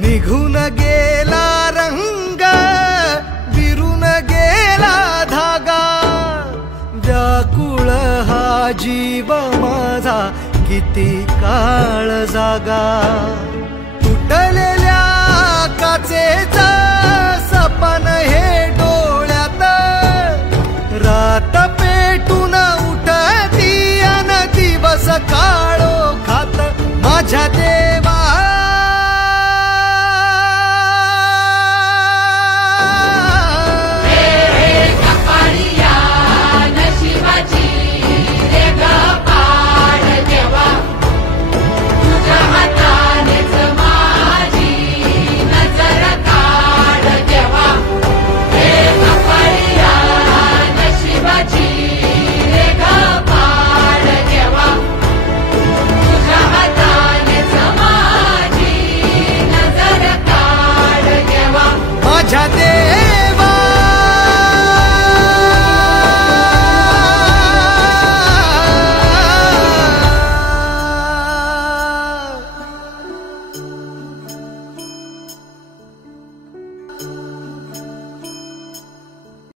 निघून गेला रंग विरून गेला धागा व्याकुळ हा जीव माझा किती काळ जागा तुटलेल्या काचेचा सपन हे डोळ्यात रात पेटून उठती अन दिवस काळो खात माझ्या देवा माझ्या